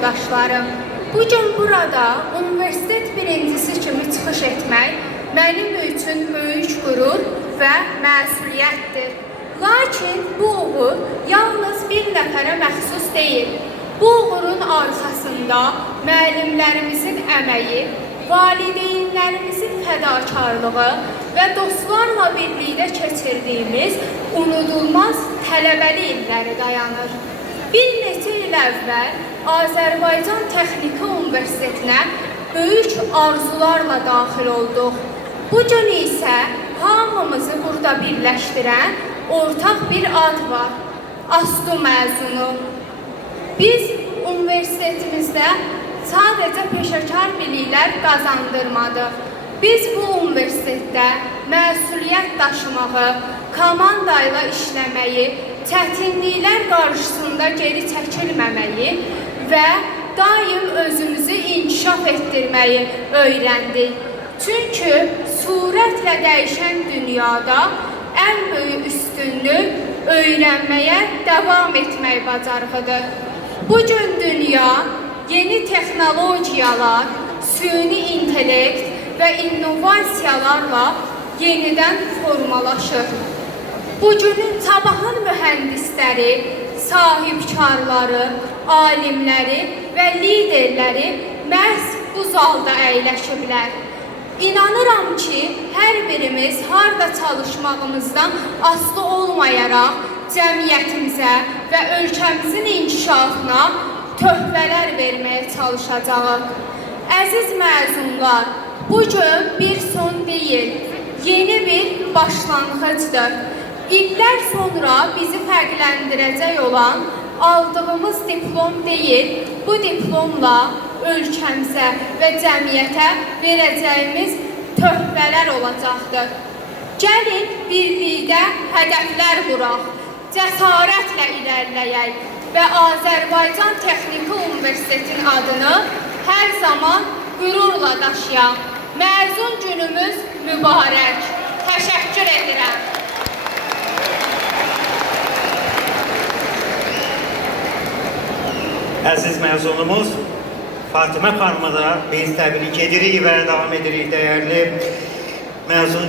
yoldaşlarım, bugün burada universitet birincisi kimi çıxış etmək mənim üçün böyük qürur və məsuliyyətdir. Lakin bu uğur yalnız bir nəfərə məxsus deyil. Bu uğurun arxasında müəllimlərimizin əməyi, valideynlərimizin fədakarlığı və dostlarla birlikdə keçirdiyimiz unudulmaz tələbəli illəri dayanır. Bir neçə il əvvəl Azərbaycan Texniki Universitetinə böyük arzularla daxil olduq. Bugün isə hamımızı burada birləşdirən ortaq bir ad var: ASTU məzunu. Biz universitetimizdə sadəcə peşəkar biliklər qazandırmadıq. Biz bu universitetdə məsuliyyət daşımağı, komanda ilə işləməyi, çətinliklər qarşısında geri çəkilməməyi və daim özümüzü inkişaf etdirməyi öyrəndik. Çünki sürətlə dəyişən dünyada ən böyük üstünlük öyrənməyə davam etmək bacarığıdır. Bugün dünya yeni texnologiyalar, süni intellekt və innovasiyalarla yenidən formalaşır. Bugünün sabahın mühəndisləri, sahibkarları, alimləri və liderləri məhz bu zalda əyləşiblər. İnanıram ki, hər birimiz harda çalışmağımızdan asılı olmayaraq cəmiyyətimizə və ölkəmizin inkişafına töhfələr verməyə çalışacağıq. Əziz məzunlar, bugün bir son deyil, yeni bir başlanğıcdır. İllər sonra bizi fərqləndirəcək olan aldığımız diplom deyil, bu diplomla ölkəmizə və cəmiyyətə verəcəyimiz töhfələr olacaqdır. Gəlin birlikdə hədəflər quraq, cəsarətlə irəliləyək və Azərbaycan Texniki Universitetin adını hər zaman qürurla daşıyaq. Məzun günümüz mübarək. Təşəkkür edirəm. Əziz məzunumuz Fatimə xanıma da biz təbrik edirik və davam edirik dəyərli məzun